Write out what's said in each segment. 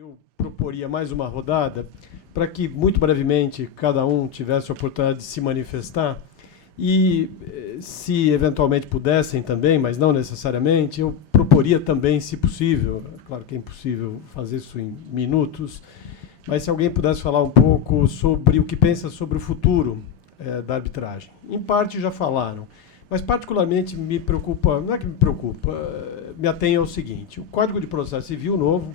Eu proporia mais uma rodada para que, muito brevemente, cada um tivesse a oportunidade de se manifestar e, se eventualmente pudessem também, mas não necessariamente, eu proporia também, se possível, claro que é impossível fazer isso em minutos, mas se alguém pudesse falar um pouco sobre o que pensa sobre o futuro da arbitragem. Em parte já falaram, mas particularmente me preocupa, não é que me preocupa, me atém ao seguinte: o Código de Processo Civil novo,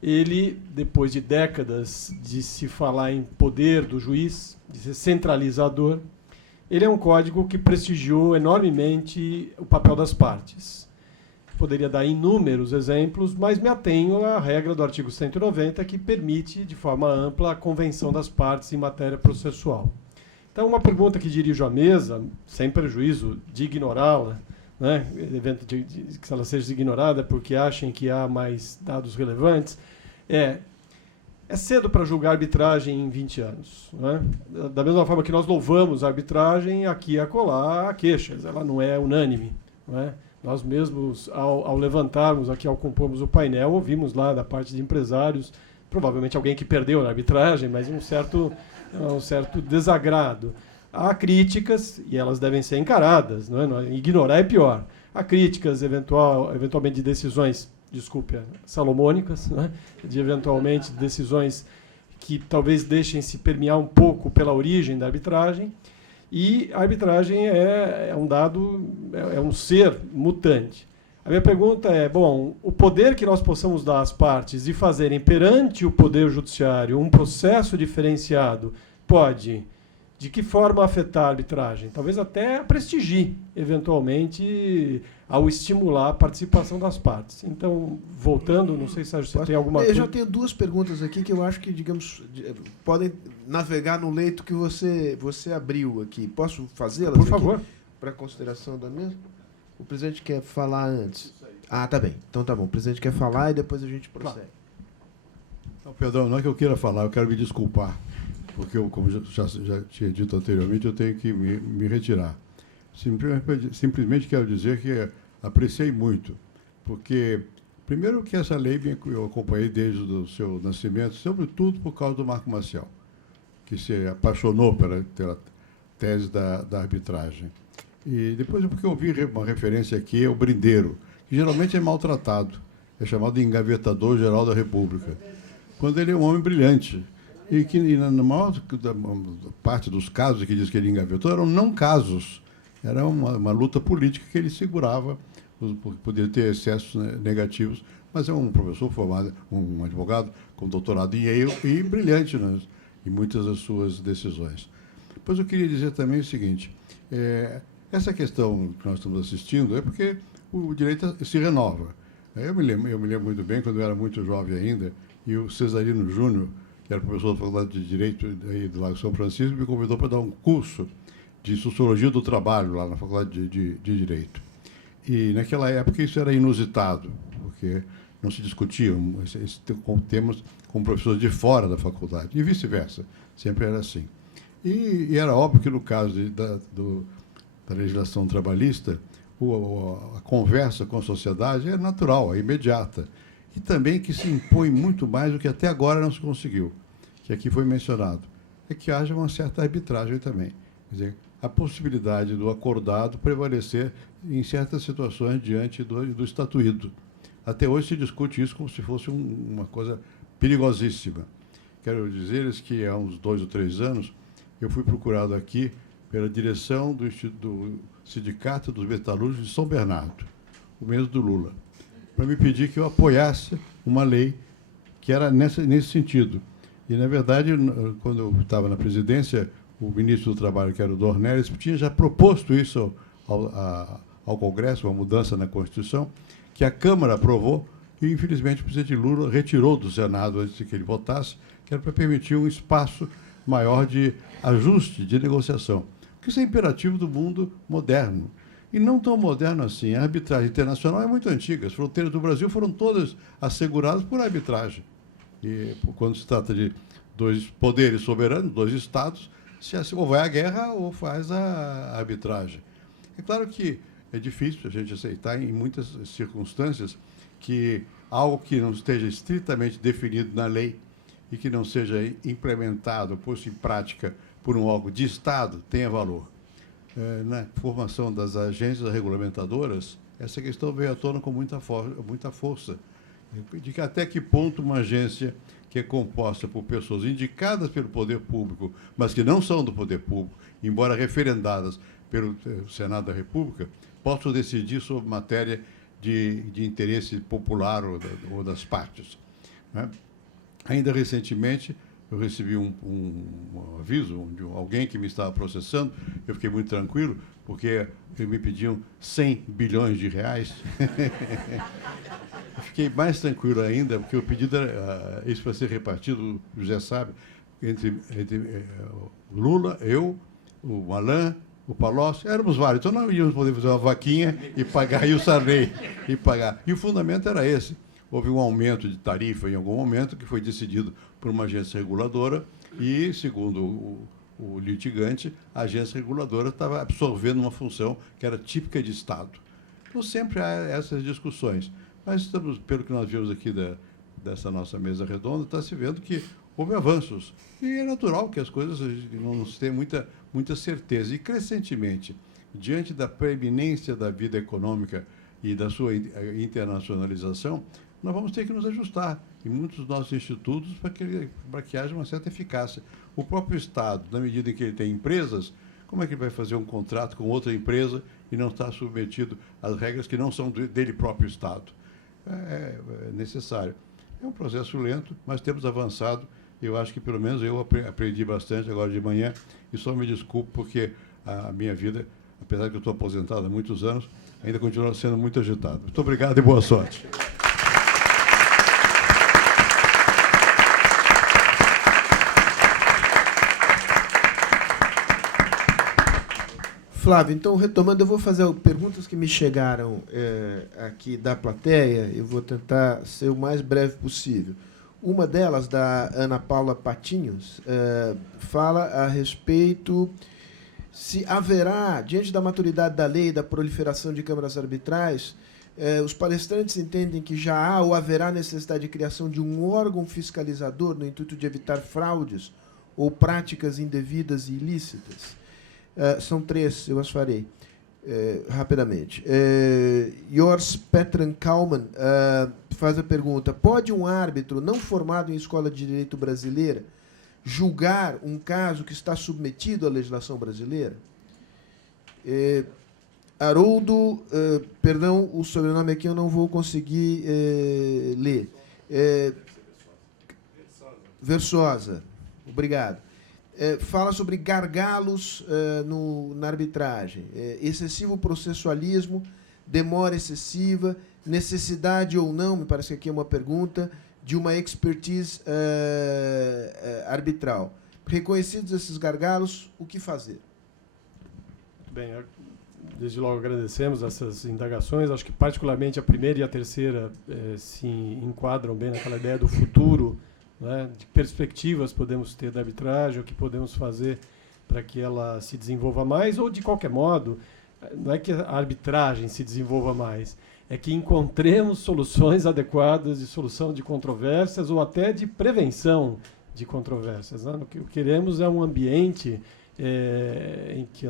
ele, depois de décadas de se falar em poder do juiz, de ser centralizador, ele é um código que prestigiou enormemente o papel das partes. Poderia dar inúmeros exemplos, mas me atenho à regra do artigo 190, que permite, de forma ampla, a convenção das partes em matéria processual. Então, uma pergunta que dirijo à mesa, sem prejuízo de ignorá-la, né, que ela seja ignorada porque achem que há mais dados relevantes, é cedo para julgar arbitragem em 20 anos. Né? Da mesma forma que nós louvamos a arbitragem, aqui e acolá há queixas, ela não é unânime. Não é? Nós mesmos, ao levantarmos aqui, ao compormos o painel, ouvimos lá da parte de empresários, provavelmente alguém que perdeu na arbitragem, mas um certo desagrado. Há críticas, e elas devem ser encaradas, não é? Ignorar é pior. Há críticas, eventualmente, de decisões, salomônicas, né? De eventualmente decisões que talvez deixem se permear um pouco pela origem da arbitragem. E a arbitragem é um ser mutante. A minha pergunta é, o poder que nós possamos dar às partes e fazerem perante o Poder Judiciário um processo diferenciado pode, de que forma, afetar a arbitragem? Talvez até prestigie, eventualmente, ao estimular a participação das partes. Então, voltando, não sei se você tem alguma coisa... Eu já tenho duas perguntas aqui que eu acho que, digamos, podem navegar no leito que você abriu aqui. Posso fazê-las? Por favor. Para consideração da mesa? O presidente quer falar antes? Ah, tá bem. Então tá bom. O presidente quer falar e depois a gente prossegue. Não, perdão, não é que eu queira falar, eu quero me desculpar. Porque eu, como já tinha dito anteriormente, eu tenho que me retirar. Simplesmente quero dizer que apreciei muito, porque, primeiro, que essa lei eu acompanhei desde o seu nascimento, sobretudo por causa do Marco Maciel, que se apaixonou pela tese da arbitragem. E depois, porque eu vi uma referência aqui ao Brindeiro, que geralmente é maltratado, é chamado de engavetador-geral da República, quando ele é um homem brilhante. E que na maior parte dos casos que diz que ele engavetou eram não casos, era uma luta política que ele segurava, porque podia ter excessos negativos, mas é um professor formado, um advogado com doutorado em Yale e brilhante em muitas das suas decisões. Depois eu queria dizer também o seguinte, essa questão que nós estamos assistindo é porque o direito se renova. Eu me lembro muito bem, quando eu era muito jovem ainda, e o Cesarino Júnior, que era professor da Faculdade de Direito aí do Lago São Francisco, me convidou para dar um curso de Sociologia do Trabalho lá na Faculdade de Direito. E, naquela época, isso era inusitado, porque não se discutiam temas com professores de fora da faculdade, e vice-versa, sempre era assim. E era óbvio que, no caso da legislação trabalhista, a conversa com a sociedade é natural, é imediata. E também que se impõe muito mais do que até agora não se conseguiu, que aqui foi mencionado, é que haja uma certa arbitragem também. Quer dizer, a possibilidade do acordado prevalecer em certas situações diante do estatuído. Até hoje se discute isso como se fosse uma coisa perigosíssima. Quero dizer-lhes que há uns 2 ou 3 anos eu fui procurado aqui pela direção do Sindicato dos Metalúrgicos de São Bernardo, o mesmo do Lula, para me pedir que eu apoiasse uma lei que era nesse sentido. E, na verdade, quando eu estava na presidência, o ministro do Trabalho, que era o Dornelles, tinha já proposto isso ao Congresso, uma mudança na Constituição, que a Câmara aprovou e, infelizmente, o presidente Lula retirou do Senado antes de que ele votasse, que era para permitir um espaço maior de ajuste, de negociação. Porque isso é imperativo do mundo moderno. E não tão moderno assim. A arbitragem internacional é muito antiga. As fronteiras do Brasil foram todas asseguradas por arbitragem. E quando se trata de 2 poderes soberanos, 2 estados, ou vai à guerra ou faz a arbitragem. É claro que é difícil a gente aceitar, em muitas circunstâncias, que algo que não esteja estritamente definido na lei e que não seja implementado, posto em prática por um órgão de Estado, tenha valor. Na formação das agências regulamentadoras, essa questão veio à tona com muita força. De que até que ponto uma agência que é composta por pessoas indicadas pelo poder público, mas que não são do poder público, embora referendadas pelo Senado da República, possam decidir sobre matéria de interesse popular ou das partes. Né? Ainda recentemente, eu recebi um aviso de alguém que me estava processando. Eu fiquei muito tranquilo, porque eles me pediam 100 bilhões de reais. Eu fiquei mais tranquilo ainda, porque o pedido era isso para ser repartido, o José sabe, entre Lula, eu, o Alain, o Palocci, éramos vários. Então, nós íamos poder fazer uma vaquinha e pagar, e o Sarney e pagar. E o fundamento era esse. Houve um aumento de tarifa em algum momento, que foi decidido por uma agência reguladora, e, segundo o litigante, a agência reguladora estava absorvendo uma função que era típica de Estado. Então, sempre há essas discussões. Mas, pelo que nós vimos aqui dessa nossa mesa redonda, está se vendo que houve avanços. E é natural que as coisas não se tenha muita certeza. E, crescentemente, diante da preeminência da vida econômica e da sua internacionalização, nós vamos ter que nos ajustar em muitos dos nossos institutos para que haja uma certa eficácia. O próprio Estado, na medida em que ele tem empresas, como é que ele vai fazer um contrato com outra empresa e não está submetido às regras que não são dele próprio Estado? É necessário. É um processo lento, mas temos avançado. Eu acho que, pelo menos, eu aprendi bastante agora de manhã, e só me desculpo porque a minha vida, apesar de que eu estou aposentado há muitos anos, ainda continua sendo muito agitada. Muito obrigado e boa sorte. Flávio, então, retomando, eu vou fazer perguntas que me chegaram aqui da plateia. Eu vou tentar ser o mais breve possível. Uma delas, da Ana Paula Patinhos, fala a respeito se haverá, diante da maturidade da lei e da proliferação de câmaras arbitrais, os palestrantes entendem que já há ou haverá necessidade de criação de um órgão fiscalizador no intuito de evitar fraudes ou práticas indevidas e ilícitas. São três, eu as farei rapidamente. Jors Petran Kalman faz a pergunta: pode um árbitro não formado em escola de direito brasileira julgar um caso que está submetido à legislação brasileira? Haroldo, perdão, o sobrenome aqui eu não vou conseguir ler. Versosa, obrigado. Fala sobre gargalos na arbitragem, excessivo processualismo, demora excessiva, necessidade ou não, me parece que aqui é uma pergunta, de uma expertise arbitral. Reconhecidos esses gargalos, o que fazer? Bem, desde logo agradecemos essas indagações. Acho que particularmente a primeira e a terceira se enquadram bem naquela ideia do futuro, né, de perspectivas podemos ter da arbitragem, o que podemos fazer para que ela se desenvolva mais, ou, de qualquer modo, não é que a arbitragem se desenvolva mais, é que encontremos soluções adequadas de solução de controvérsias ou até de prevenção de controvérsias. Né? O que queremos é um ambiente em que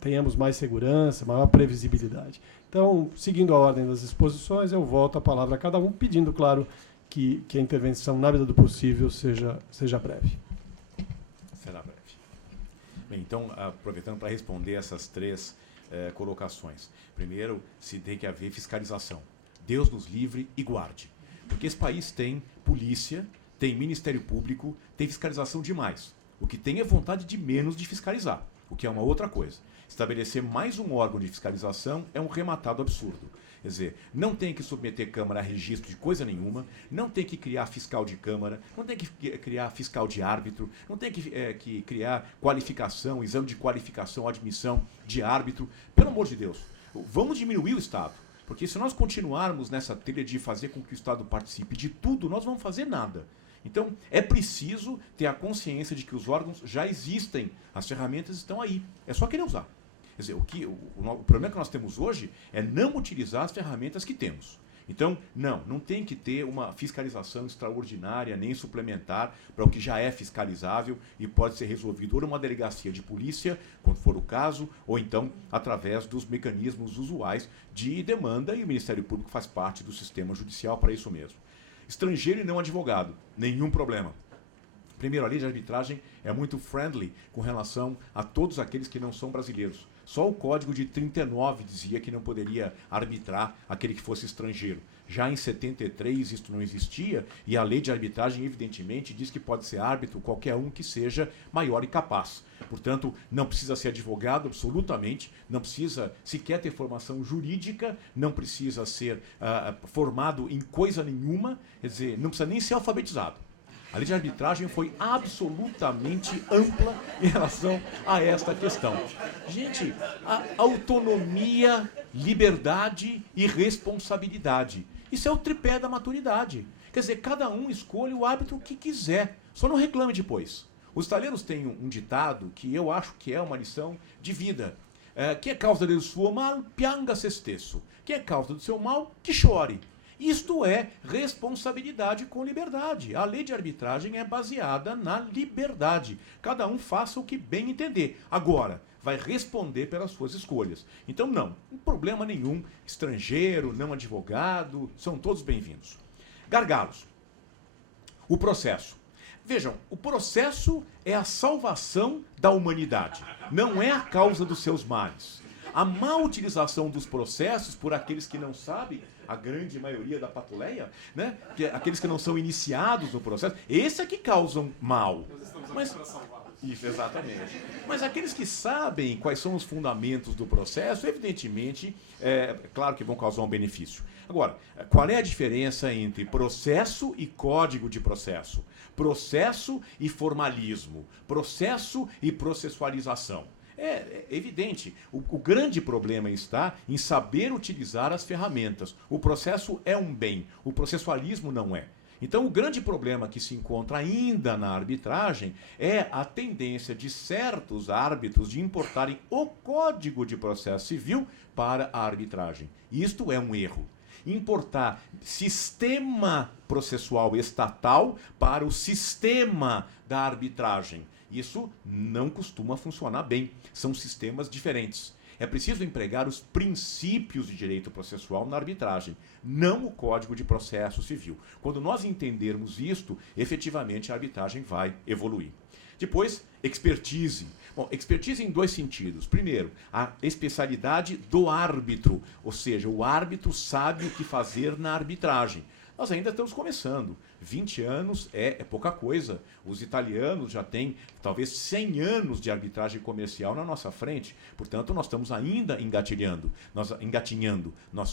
tenhamos mais segurança, maior previsibilidade. Então, seguindo a ordem das exposições, eu volto a palavra a cada um, pedindo, claro, que a intervenção, na medida do possível, seja breve. Será breve. Bem, então, aproveitando para responder essas três colocações. Primeiro, se tem que haver fiscalização. Deus nos livre e guarde. Porque esse país tem polícia, tem Ministério Público, tem fiscalização demais. O que tem é vontade de menos de fiscalizar, o que é uma outra coisa. Estabelecer mais um órgão de fiscalização é um rematado absurdo. Quer dizer, não tem que submeter Câmara a registro de coisa nenhuma, não tem que criar fiscal de Câmara, não tem que criar fiscal de árbitro, não tem que criar qualificação, exame de qualificação, admissão de árbitro. Pelo amor de Deus, vamos diminuir o Estado, porque se nós continuarmos nessa trilha de fazer com que o Estado participe de tudo, nós não vamos fazer nada. Então, é preciso ter a consciência de que os órgãos já existem, as ferramentas estão aí, é só querer usar. Quer dizer, o problema que nós temos hoje é não utilizar as ferramentas que temos. Então, não tem que ter uma fiscalização extraordinária nem suplementar para o que já é fiscalizável e pode ser resolvido ou numa delegacia de polícia, quando for o caso, ou então através dos mecanismos usuais de demanda, e o Ministério Público faz parte do sistema judicial para isso mesmo. Estrangeiro e não advogado, nenhum problema. Primeiro, a lei de arbitragem é muito friendly com relação a todos aqueles que não são brasileiros. Só o Código de 39 dizia que não poderia arbitrar aquele que fosse estrangeiro. Já em 73 isso não existia, e a lei de arbitragem, evidentemente, diz que pode ser árbitro qualquer um que seja maior e capaz. Portanto, não precisa ser advogado, absolutamente, não precisa sequer ter formação jurídica, não precisa ser formado em coisa nenhuma, quer dizer, não precisa nem ser alfabetizado. A lei de arbitragem foi absolutamente ampla em relação a esta questão. Gente, a autonomia, liberdade e responsabilidade. Isso é o tripé da maturidade. Quer dizer, cada um escolhe o árbitro que quiser, só não reclame depois. Os italianos têm um ditado que eu acho que é uma lição de vida. Quem é causa del suo mal, pianga se stesso. Quem é causa do seu mal, que chore. Isto é responsabilidade com liberdade. A lei de arbitragem é baseada na liberdade. Cada um faça o que bem entender. Agora, vai responder pelas suas escolhas. Então, não problema nenhum. Estrangeiro, não advogado, são todos bem-vindos. Gargalos. O processo. Vejam, o processo é a salvação da humanidade. Não é a causa dos seus males. A má utilização dos processos por aqueles que não sabem, a grande maioria da patuleia, né? Aqueles que não são iniciados no processo, esses é que causam mal. Mas, isso, exatamente. Mas aqueles que sabem quais são os fundamentos do processo, evidentemente, claro que vão causar um benefício. Agora, qual é a diferença entre processo e código de processo? Processo e formalismo. Processo e processualização. É evidente. O grande problema está em saber utilizar as ferramentas. O processo é um bem, o processualismo não é. Então, o grande problema que se encontra ainda na arbitragem é a tendência de certos árbitros de importarem o Código de Processo Civil para a arbitragem. Isto é um erro. Importar sistema processual estatal para o sistema da arbitragem. Isso não costuma funcionar bem. São sistemas diferentes. É preciso empregar os princípios de direito processual na arbitragem, não o Código de Processo Civil. Quando nós entendermos isto, efetivamente a arbitragem vai evoluir. Depois, expertise. Bom, expertise em dois sentidos. Primeiro, a especialidade do árbitro, ou seja, o árbitro sabe o que fazer na arbitragem. Nós ainda estamos começando. 20 anos é pouca coisa. Os italianos já têm talvez 100 anos de arbitragem comercial na nossa frente. Portanto, nós estamos ainda engatinhando.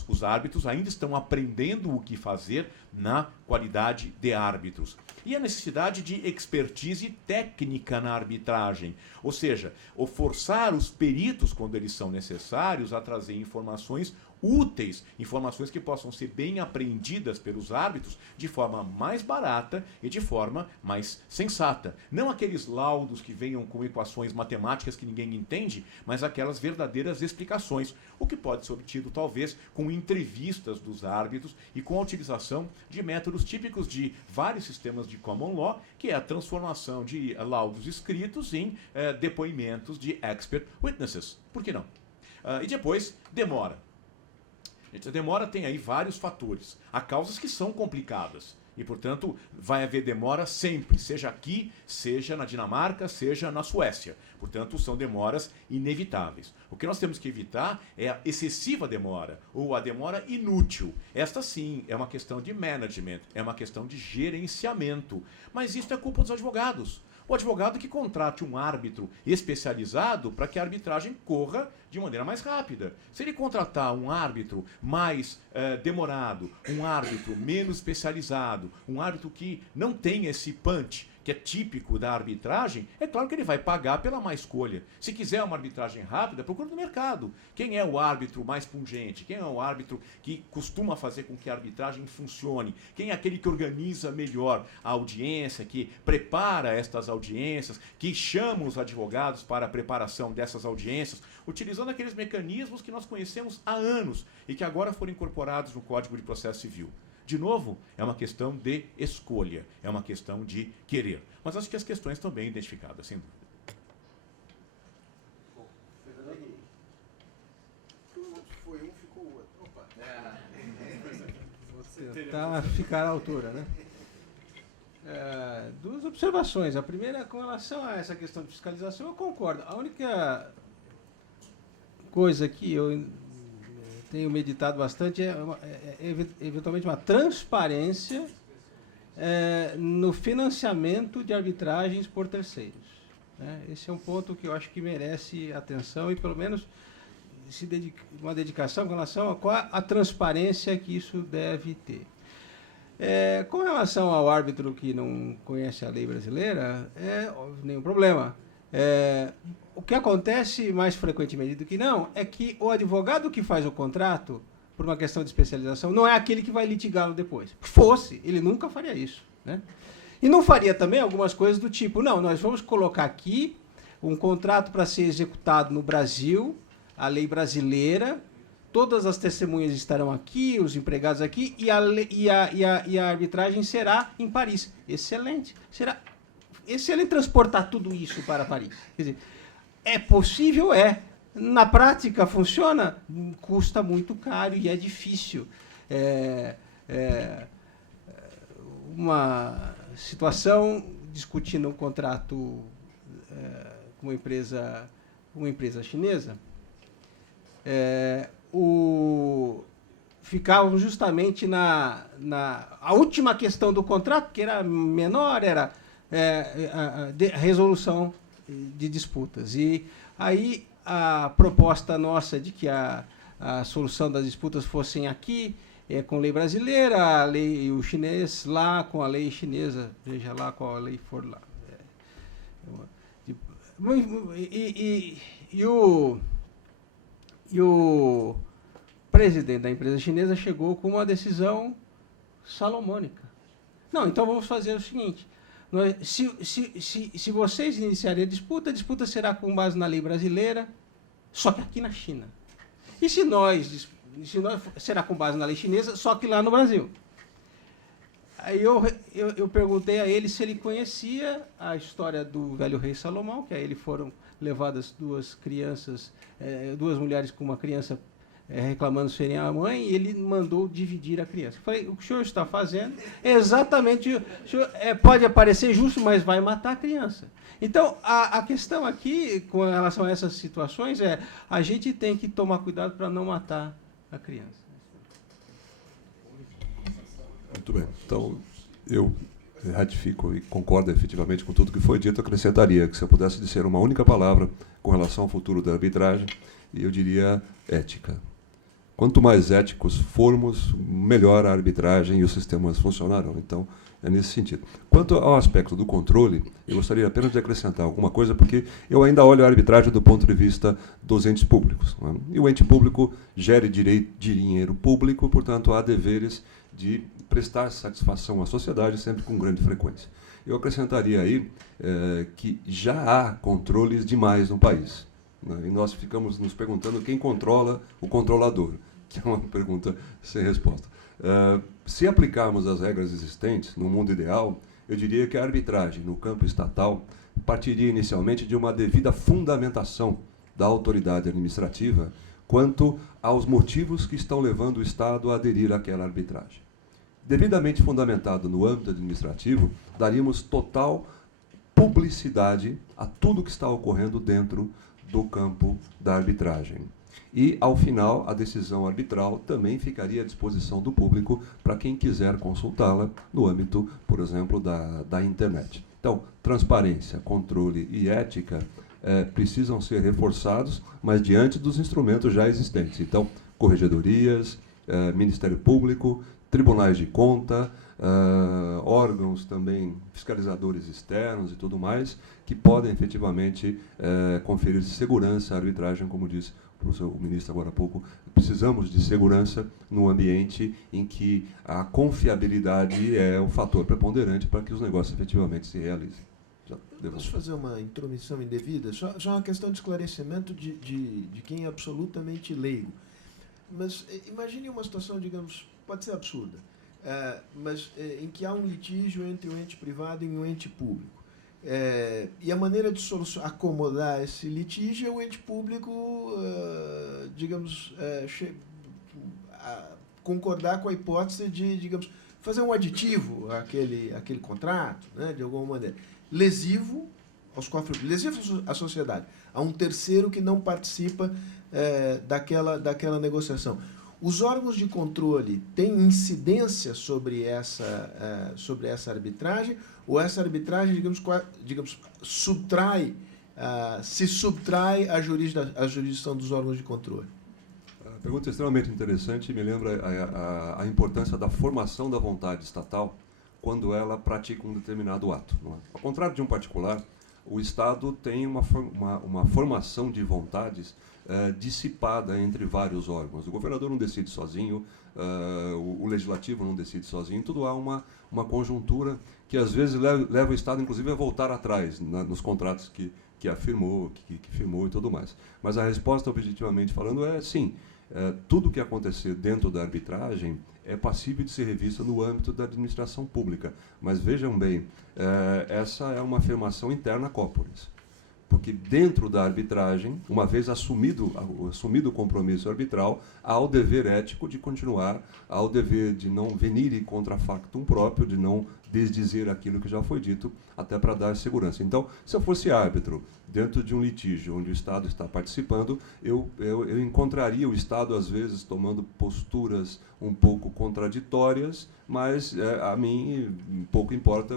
Os árbitros ainda estão aprendendo o que fazer na qualidade de árbitros. E a necessidade de expertise técnica na arbitragem. Ou seja, forçar os peritos, quando eles são necessários, a trazer informações úteis, informações que possam ser bem apreendidas pelos árbitros de forma mais barata e de forma mais sensata. Não aqueles laudos que venham com equações matemáticas que ninguém entende, mas aquelas verdadeiras explicações, o que pode ser obtido talvez com entrevistas dos árbitros e com a utilização de métodos típicos de vários sistemas de common law, que é a transformação de laudos escritos em depoimentos de expert witnesses. Por que não? E depois, demora. A demora tem aí vários fatores. Há causas que são complicadas e, portanto, vai haver demora sempre, seja aqui, seja na Dinamarca, seja na Suécia. Portanto, são demoras inevitáveis. O que nós temos que evitar é a excessiva demora ou a demora inútil. Esta, sim, é uma questão de management, é uma questão de gerenciamento. Mas isso é culpa dos advogados. O advogado que contrate um árbitro especializado para que a arbitragem corra de maneira mais rápida. Se ele contratar um árbitro mais demorado, um árbitro menos especializado, um árbitro que não tem esse punch, que é típico da arbitragem, é claro que ele vai pagar pela má escolha. Se quiser uma arbitragem rápida, procura no mercado. Quem é o árbitro mais pungente? Quem é o árbitro que costuma fazer com que a arbitragem funcione? Quem é aquele que organiza melhor a audiência, que prepara estas audiências, que chama os advogados para a preparação dessas audiências, utilizando aqueles mecanismos que nós conhecemos há anos e que agora foram incorporados no Código de Processo Civil. De novo, é uma questão de escolha, é uma questão de querer. Mas acho que as questões estão bem identificadas, sem dúvida. Foi um, ficou o outro. Opa. Vou tentar ficar à altura, né? Duas observações. A primeira, com relação a essa questão de fiscalização, eu concordo. A única coisa que eu tenho meditado bastante é eventualmente uma transparência no financiamento de arbitragens por terceiros. Né? Esse é um ponto que eu acho que merece atenção e, pelo menos, uma dedicação com relação a qual a transparência que isso deve ter. Com relação ao árbitro que não conhece a lei brasileira, nenhum problema. O que acontece mais frequentemente do que não é que o advogado que faz o contrato, por uma questão de especialização, não é aquele que vai litigá-lo depois. Fosse, ele nunca faria isso. Né? E não faria também algumas coisas do tipo, não, nós vamos colocar aqui um contrato para ser executado no Brasil, a lei brasileira, todas as testemunhas estarão aqui, os empregados aqui, e a arbitragem será em Paris. Excelente. Será excelente transportar tudo isso para Paris. Quer dizer, é possível? É. Na prática, funciona? Custa muito caro e é difícil. Uma situação discutindo um contrato com uma empresa chinesa, ficavam justamente a última questão do contrato, que era menor, era a resolução de disputas. E aí a proposta nossa de que a solução das disputas fossem aqui, com lei brasileira, o chinês lá com a lei chinesa, veja lá qual a lei for lá. E o presidente da empresa chinesa chegou com uma decisão salomônica. Não, então vamos fazer o seguinte, se vocês iniciarem a disputa será com base na lei brasileira, só que aqui na China. E se nós será com base na lei chinesa, só que lá no Brasil. Aí eu perguntei a ele se ele conhecia a história do velho rei Salomão, que a ele foram levadas duas mulheres com uma criança reclamando serem a mãe, e ele mandou dividir a criança. Eu falei, o que o senhor está fazendo é exatamente... pode parecer justo, mas vai matar a criança. Então, a questão aqui, com relação a essas situações, a gente tem que tomar cuidado para não matar a criança. Muito bem. Então, eu ratifico e concordo efetivamente com tudo que foi dito. Acrescentaria que, se eu pudesse dizer uma única palavra com relação ao futuro da arbitragem, eu diria ética. Quanto mais éticos formos, melhor a arbitragem e os sistemas funcionarão. Então, é nesse sentido. Quanto ao aspecto do controle, eu gostaria apenas de acrescentar alguma coisa, porque eu ainda olho a arbitragem do ponto de vista dos entes públicos. Né? E o ente público gere dinheiro público, portanto, há deveres de prestar satisfação à sociedade sempre com grande frequência. Eu acrescentaria aí que já há controles demais no país. Né? E nós ficamos nos perguntando quem controla o controlador, que é uma pergunta sem resposta. Se aplicarmos as regras existentes no mundo ideal, eu diria que a arbitragem no campo estatal partiria inicialmente de uma devida fundamentação da autoridade administrativa quanto aos motivos que estão levando o Estado a aderir àquela arbitragem. Devidamente fundamentado no âmbito administrativo, daríamos total publicidade a tudo que está ocorrendo dentro do campo da arbitragem. E, ao final, a decisão arbitral também ficaria à disposição do público para quem quiser consultá-la no âmbito, por exemplo, da internet. Então, transparência, controle e ética precisam ser reforçados, mas diante dos instrumentos já existentes. Então, corregedorias, Ministério Público tribunais de conta, órgãos também fiscalizadores externos e tudo mais, que podem efetivamente conferir segurança à arbitragem, como disse o ministro agora há pouco. Precisamos de segurança no ambiente em que a confiabilidade é o fator preponderante para que os negócios efetivamente se realizem. Posso fazer uma intromissão indevida? Só uma questão de esclarecimento de quem é absolutamente leigo. Mas imagine uma situação, digamos, pode ser absurda, mas em que há um litígio entre um ente privado e um ente público. E a maneira de acomodar esse litígio é o ente público, digamos, concordar com a hipótese de, digamos, fazer um aditivo àquele contrato, né, de alguma maneira, lesivo aos cofres, lesivo à sociedade, a um terceiro que não participa daquela negociação. Os órgãos de controle têm incidência sobre essa arbitragem, ou essa arbitragem, digamos se subtrai à jurisdição dos órgãos de controle? A pergunta é extremamente interessante e me lembra a importância da formação da vontade estatal quando ela pratica um determinado ato. Não é? Ao contrário de um particular, o Estado tem uma formação de vontades dissipada entre vários órgãos. O governador não decide sozinho, o legislativo não decide sozinho, tudo há uma conjuntura que às vezes leva o Estado, inclusive, a voltar atrás nos contratos que afirmou, que firmou e tudo mais. Mas a resposta, objetivamente falando, é sim. Tudo que acontecer dentro da arbitragem é passível de ser revista no âmbito da administração pública. Mas vejam bem, essa é uma afirmação interna corporis. Porque dentro da arbitragem, uma vez assumido o compromisso arbitral, há o dever ético de continuar, há o dever de não venire contra factum próprio, de não desdizer aquilo que já foi dito, até para dar segurança. Então, se eu fosse árbitro dentro de um litígio onde o Estado está participando, eu encontraria o Estado, às vezes, tomando posturas um pouco contraditórias, mas a mim pouco importa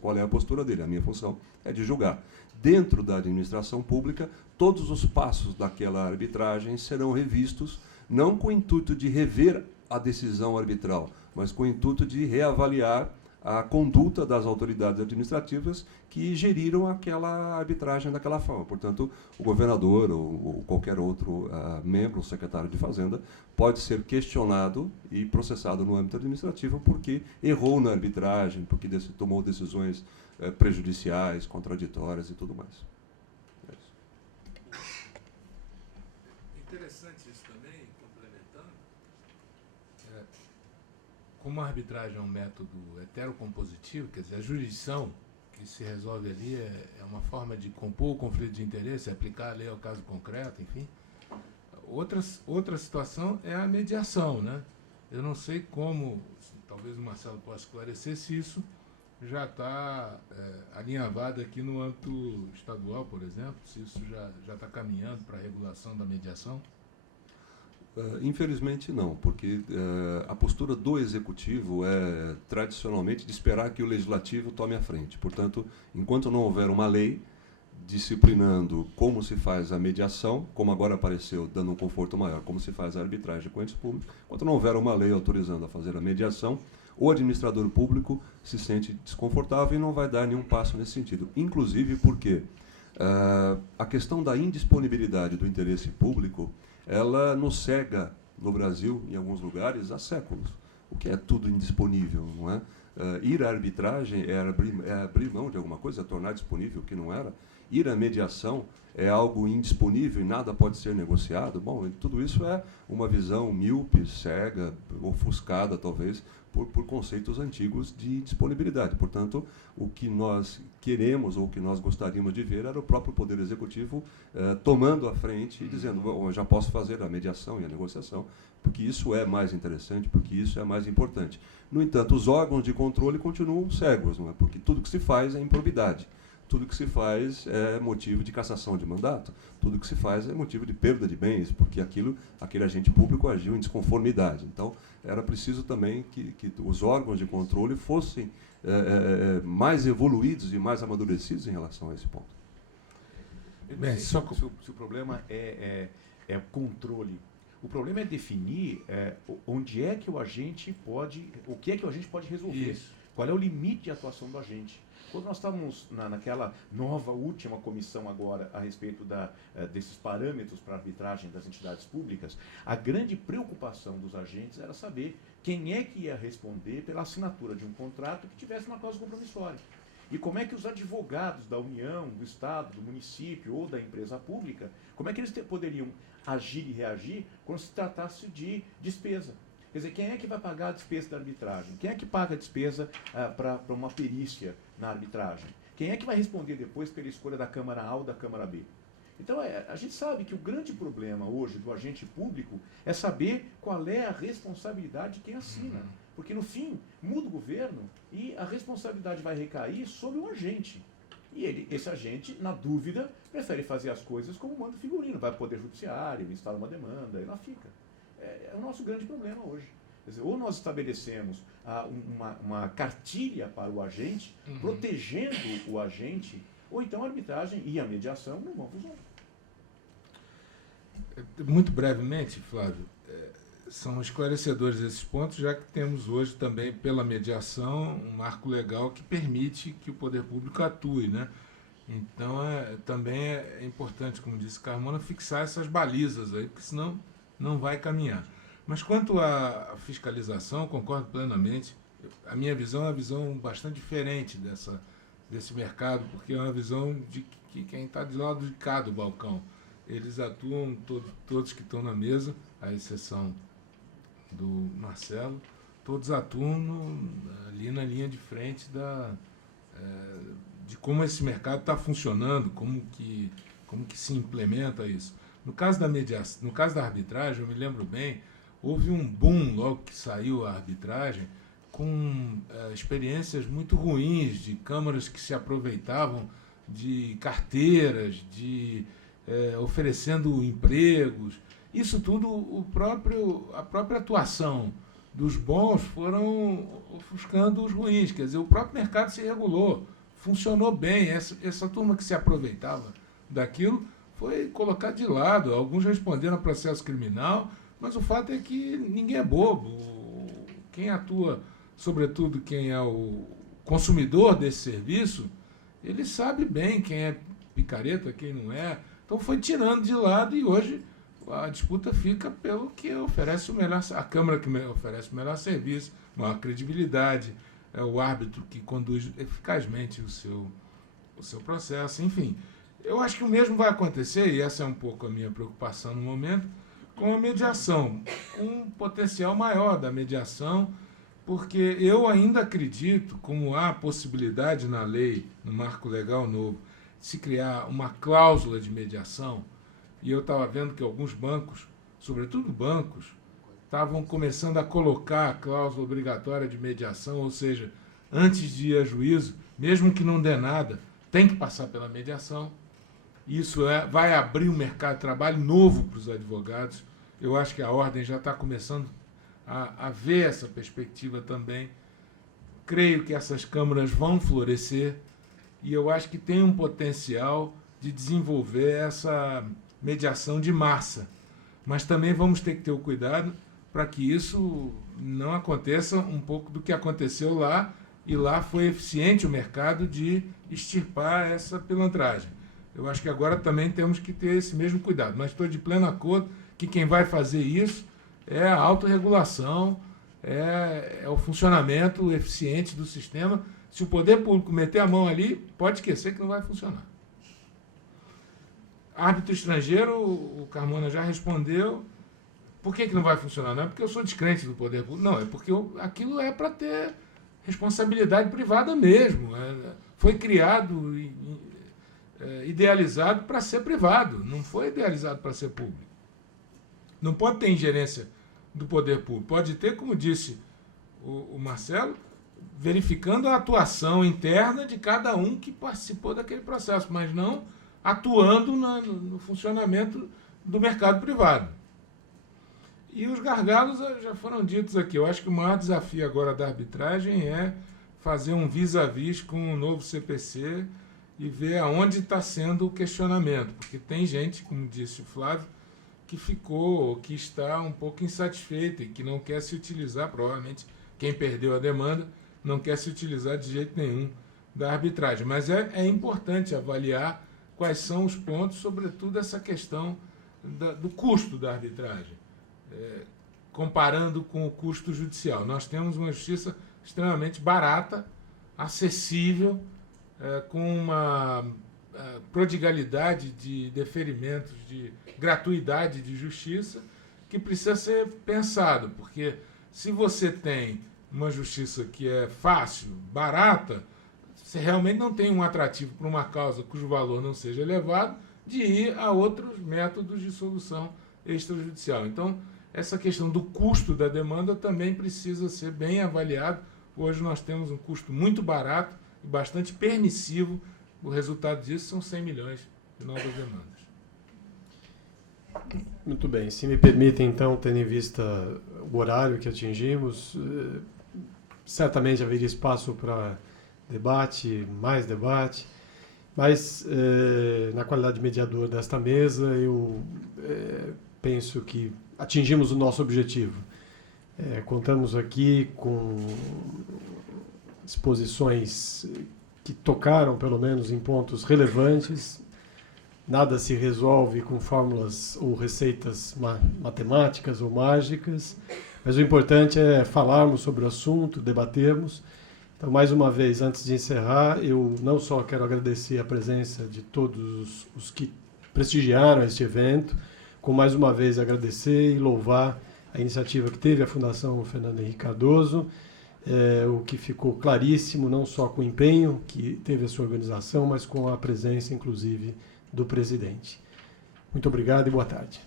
qual é a postura dele. A minha função é de julgar. Dentro da administração pública, todos os passos daquela arbitragem serão revistos, não com o intuito de rever a decisão arbitral, mas com o intuito de reavaliar a conduta das autoridades administrativas que geriram aquela arbitragem daquela forma. Portanto, o governador ou qualquer outro membro, secretário de Fazenda, pode ser questionado e processado no âmbito administrativo porque errou na arbitragem, porque tomou decisões prejudiciais, contraditórias e tudo mais. É isso. Interessante isso também, complementando. Como a arbitragem é um método heterocompositivo, quer dizer, a jurisdição que se resolve ali é uma forma de compor o conflito de interesse, aplicar a lei ao caso concreto, enfim. Outra situação é a mediação, né? Eu não sei como, talvez o Marcelo possa esclarecer se isso já está alinhavado aqui no âmbito estadual, por exemplo, se isso já está caminhando para a regulação da mediação. Infelizmente não, porque a postura do Executivo é tradicionalmente de esperar que o Legislativo tome a frente. Portanto, enquanto não houver uma lei disciplinando como se faz a mediação, como agora apareceu, dando um conforto maior, como se faz a arbitragem com entes públicos, enquanto não houver uma lei autorizando a fazer a mediação, o administrador público se sente desconfortável e não vai dar nenhum passo nesse sentido. Inclusive porque a questão da indisponibilidade do interesse público, ela nos cega no Brasil, em alguns lugares, há séculos. O que é tudo indisponível, não é? Ir à arbitragem é abrir mão de alguma coisa, é tornar disponível o que não era. Ir à mediação é algo indisponível e nada pode ser negociado. Bom, tudo isso é uma visão míope, cega, ofuscada, talvez, por conceitos antigos de disponibilidade. Portanto, o que nós queremos ou o que nós gostaríamos de ver era o próprio Poder Executivo tomando a frente e dizendo, eu já posso fazer a mediação e a negociação, porque isso é mais interessante, porque isso é mais importante. No entanto, os órgãos de controle continuam cegos, não é? Porque tudo que se faz é improbidade. Tudo que se faz é motivo de cassação de mandato, tudo que se faz é motivo de perda de bens, porque aquele agente público agiu em desconformidade. Então, era preciso também que os órgãos de controle fossem mais evoluídos e mais amadurecidos em relação a esse ponto. Bem, se o problema é controle O problema é definir onde é que o agente pode, o que é que o agente pode resolver. Isso. Qual é o limite de atuação do agente? Quando nós estávamos naquela nova última comissão agora a respeito desses parâmetros para arbitragem das entidades públicas, a grande preocupação dos agentes era saber quem é que ia responder pela assinatura de um contrato que tivesse uma cláusula compromissória. E como é que os advogados da União, do Estado, do município ou da empresa pública, como é que eles poderiam agir e reagir quando se tratasse de despesa? Quer dizer, quem é que vai pagar a despesa da arbitragem? Quem é que paga a despesa para uma perícia na arbitragem? Quem é que vai responder depois pela escolha da Câmara A ou da Câmara B? Então, a gente sabe que o grande problema hoje do agente público é saber qual é a responsabilidade de quem assina. Porque, no fim, muda o governo e a responsabilidade vai recair sobre o agente. E esse agente, na dúvida, prefere fazer as coisas como manda o figurino. Vai para o Poder Judiciário, instala uma demanda, e lá fica. É o nosso grande problema hoje. Quer dizer, ou nós estabelecemos uma cartilha para o agente, protegendo o agente, ou então a arbitragem e a mediação não vão funcionar. Muito brevemente, Flávio, são esclarecedores esses pontos, já que temos hoje também, pela mediação, um marco legal que permite que o poder público atue, né? Então, também é importante, como disse Carmona, fixar essas balizas aí, porque senão não vai caminhar. Mas quanto à fiscalização, concordo plenamente. A minha visão é uma visão bastante diferente desse mercado, porque é uma visão de que quem está de lado de cá do balcão. Eles atuam, todos que estão na mesa, à exceção do Marcelo, todos atuam ali na linha de frente de como esse mercado está funcionando, como que se implementa isso. No caso da mediação, no caso da arbitragem, eu me lembro bem, houve um boom logo que saiu a arbitragem, com experiências muito ruins de câmaras que se aproveitavam de carteiras, oferecendo empregos. Isso tudo, a própria atuação dos bons foram ofuscando os ruins. Quer dizer, o próprio mercado se regulou, funcionou bem. Essa turma que se aproveitava daquilo foi colocada de lado. Alguns responderam a processo criminal, mas o fato é que ninguém é bobo. Quem atua, sobretudo quem é o consumidor desse serviço, ele sabe bem quem é picareta, quem não é. Então foi tirando de lado e hoje a disputa fica pelo que oferece o melhor, a Câmara que oferece o melhor serviço, maior credibilidade, o árbitro que conduz eficazmente o seu processo, enfim. Eu acho que o mesmo vai acontecer, e essa é um pouco a minha preocupação no momento, com a mediação, um potencial maior da mediação, porque eu ainda acredito, como há possibilidade na lei, no marco legal novo, de se criar uma cláusula de mediação, e eu estava vendo que alguns bancos, sobretudo bancos, estavam começando a colocar a cláusula obrigatória de mediação, ou seja, antes de ir a juízo, mesmo que não dê nada, tem que passar pela mediação. Isso vai abrir um mercado de trabalho novo para os advogados. Eu acho que a Ordem já está começando a ver essa perspectiva também. Creio que essas câmaras vão florescer e eu acho que tem um potencial de desenvolver essa mediação de massa. Mas também vamos ter que ter o cuidado para que isso não aconteça um pouco do que aconteceu lá, e lá foi eficiente o mercado de extirpar essa pilantragem. Eu acho que agora também temos que ter esse mesmo cuidado, mas estou de pleno acordo que quem vai fazer isso é a autorregulação, é o funcionamento eficiente do sistema. Se o poder público meter a mão ali, pode esquecer que não vai funcionar. Árbitro estrangeiro, o Carmona já respondeu. Por que não vai funcionar? Não é porque eu sou descrente do poder público, não, é porque aquilo é para ter responsabilidade privada mesmo. Foi criado, idealizado para ser privado, não foi idealizado para ser público. Não pode ter ingerência do poder público. Pode ter, como disse o Marcelo, verificando a atuação interna de cada um que participou daquele processo, mas não atuando no funcionamento do mercado privado. E os gargalos já foram ditos aqui. Eu acho que o maior desafio agora da arbitragem é fazer um vis-a-vis com o novo CPC e ver aonde está sendo o questionamento. Porque tem gente, como disse o Flávio, que ficou, que está um pouco insatisfeito e que não quer se utilizar, provavelmente quem perdeu a demanda, não quer se utilizar de jeito nenhum da arbitragem. Mas é importante avaliar quais são os pontos, sobretudo essa questão do custo da arbitragem, comparando com o custo judicial. Nós temos uma justiça extremamente barata, acessível, com uma prodigalidade de deferimentos, de gratuidade de justiça, que precisa ser pensado, porque se você tem uma justiça que é fácil, barata, você realmente não tem um atrativo para uma causa cujo valor não seja elevado de ir a outros métodos de solução extrajudicial. Então, essa questão do custo da demanda também precisa ser bem avaliado. Hoje nós temos um custo muito barato e bastante permissivo. O resultado disso são 100 milhões de novas demandas. Muito bem. Se me permitem, então, tendo em vista o horário que atingimos, certamente haveria espaço para debate, mais debate, mas, na qualidade de mediador desta mesa, eu penso que atingimos o nosso objetivo. Contamos aqui com exposições que tocaram, pelo menos, em pontos relevantes. Nada se resolve com fórmulas ou receitas matemáticas ou mágicas, mas o importante é falarmos sobre o assunto, debatermos. Então, mais uma vez, antes de encerrar, eu não só quero agradecer a presença de todos os que prestigiaram este evento, como mais uma vez agradecer e louvar a iniciativa que teve a Fundação Fernando Henrique Cardoso, o que ficou claríssimo, não só com o empenho que teve a sua organização, mas com a presença, inclusive, do presidente. Muito obrigado e boa tarde.